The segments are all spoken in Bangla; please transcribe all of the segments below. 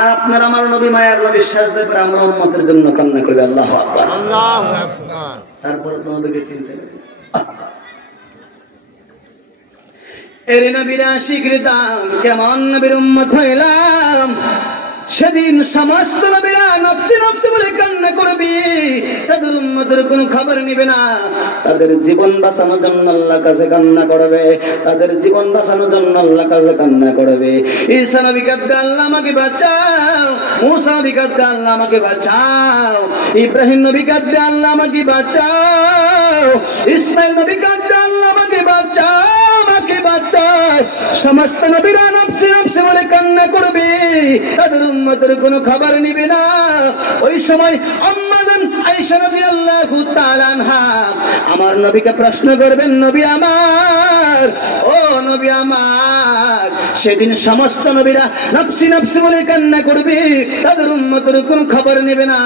আর আপনার আমার নবী মায়ার নবীর সাজদায় পরে আমরা উম্মতের জন্য কান্না করবে আল্লাহু আকবার। আল্লাহু আকবার। তারপরে নবীকে চিনতে হবে। এর নবীর আশিকের দাম কেমন নবীর উম্মত হইলাম। সেদিন সমস্ত নবীরা নফসি নফসি বলে কান্না করবে, তাদের উম্মতের কোন খবর নিবে না। তাদের জীবন বাঁচানোর জন্য আল্লাহর কাছে কান্না করবে, তাদের জীবন বাঁচানোর জন্য আল্লাহর কাছে কান্না করবে। ঈসা নবী কাঁদবে, আল্লাহ আমাকে বাঁচাও। মুসা নবী কাঁদবে, আল্লাহ আমাকে বাঁচাও। ইব্রাহিম নবী কাঁদবে, আল্লাহ আমাকে বাঁচাও। ইসমাইল নবী কাঁদবে, আল্লাহ আমাকে বাঁচাও, আমাকে বাঁচাও। সমস্ত নবীরা নফসি নফসি বলে কান্না করবে, তাদের উম্মতের কোনো খবর নিবে না। ওই সময় আম্মা আয়েশা রাদিয়াল্লাহু তাআলা আনহা আমার নবীকে প্রশ্ন করবেন, নবী আমার, ও নবী আমার। সেদিন সমস্ত নবীরা নফসি নফসি বলে কান্না করবে, তাদের উম্মতের কোনো খবর নেবে না।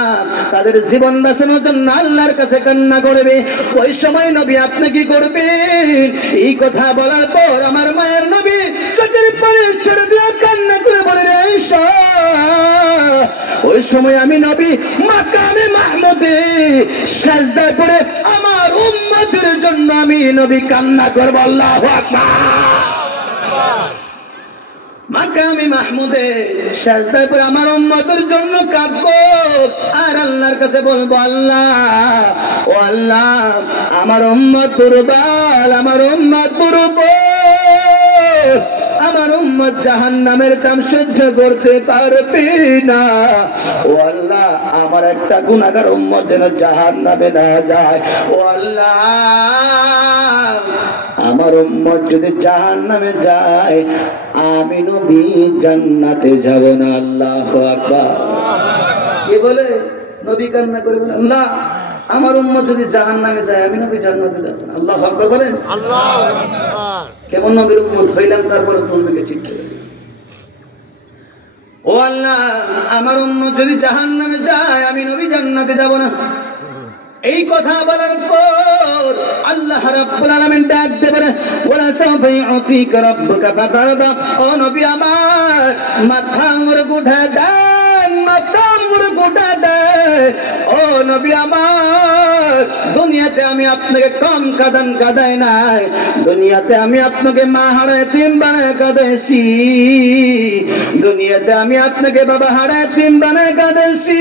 তাদের জীবন বাঁচানোর জন্য আল্লাহর কাছে কান্না করবে। ওই সময় নবী আপনি কি করবেন? এই কথা বলার পর আমার মায়ের নবী চোখের পানি ছেড়ে দিয়ে কান্না করে বলে, আয়েশা, ওই সময় আমি নবী মাকামে মাহমুদে সাজদায় পড়ে আমার উম্মতের জন্য আমি নবী কান্না করব। আল্লাহু আকবার। মাকামে মাহমুদে সাজদায় পড়ে আমার উম্মতের জন্য কাঁদবো আর আল্লাহর কাছে বলবো, আল্লাহ, ও আল্লাহ, আমার উম্মত দুর্বল, আমার উম্মত দুর্বল, আমার উম্মত জাহান্নামের তাপ সহ্য করতে পারবে না। ও আল্লাহ, আমার একটা গুনাহগার উম্মত যেন জাহান্নামে না যায়। ও আল্লাহ, আমার উম্মত যদি জাহান্নামে যায় আমি নবী জান্নাতে যাব না। আল্লাহু আকবার। কি বলে নবী কান্না করে বলেন, আল্লাহ, আমার উম্মত যদি জাহান্নামে যায় আমি নবী জান্নাতে যাব না। আল্লাহু আকবার বলেন। আল্লাহু আকবার। কেমন নবীর উম্মত হইলাম, তারপরে নবীকে চিনতে হবে। ও আল্লাহ, আমার উম্মত যদি জাহান্নামে যায় আমি নবী জান্নাতে যাব না। এই কথা বলার পর আল্লাহ রাব্বুল আলামিন ডাক দিয়ে বলে, ওয়ালা সাউফা ইউতিকা রাব্বুকা ফাতারদা। ও নবী আমার, মাথা মুরগ উঠা দেন, মাথা মুরগ উঠা দেন। ও নবী আমার, দুনিয়াতে আমি আপনাকে কম কাদাই নাই, দুনিয়াতে আমি আপনাকে মা হারায় এতিম বানায় কাঁদাইছি, দুনিয়াতে আমি আপনাকে বাবা হারায় এতিম বানায় কাঁদাইছি,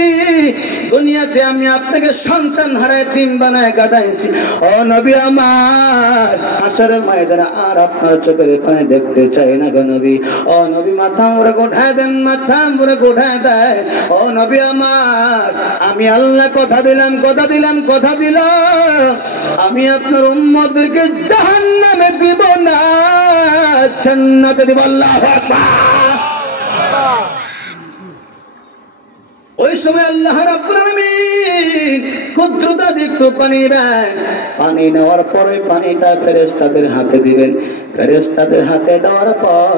দুনিয়াতে আমি আপনাকে সন্তান হারায় এতিম বানায় কাঁদাইছি। ও নবী আমার, হাসরের ময়দানে আর আপনার চোখের পানি দেখতে চাই না গো নবী। ও নবী, মাথা মুরগ উঠায় দেন, মাথা মুরগ উঠায় দেয়। ও নবী আমার, আমি আল্লাহ কথা দিলাম, কথা দিলাম, কথা দিলাম, আমি আপনার উম্মতদেরকে জাহান্নামে দিব না, জান্নাতে দিব। আল্লাহু আকবার। ওই সময় আল্লাহ রাব্বুল আলামিন কুদরতা দেখতো পানি দেন, পানি নেওয়ার পরে পানিটা ফেরেশতাদের হাতে দিবেন। ফেরেশতাদের হাতে দেওয়ার পর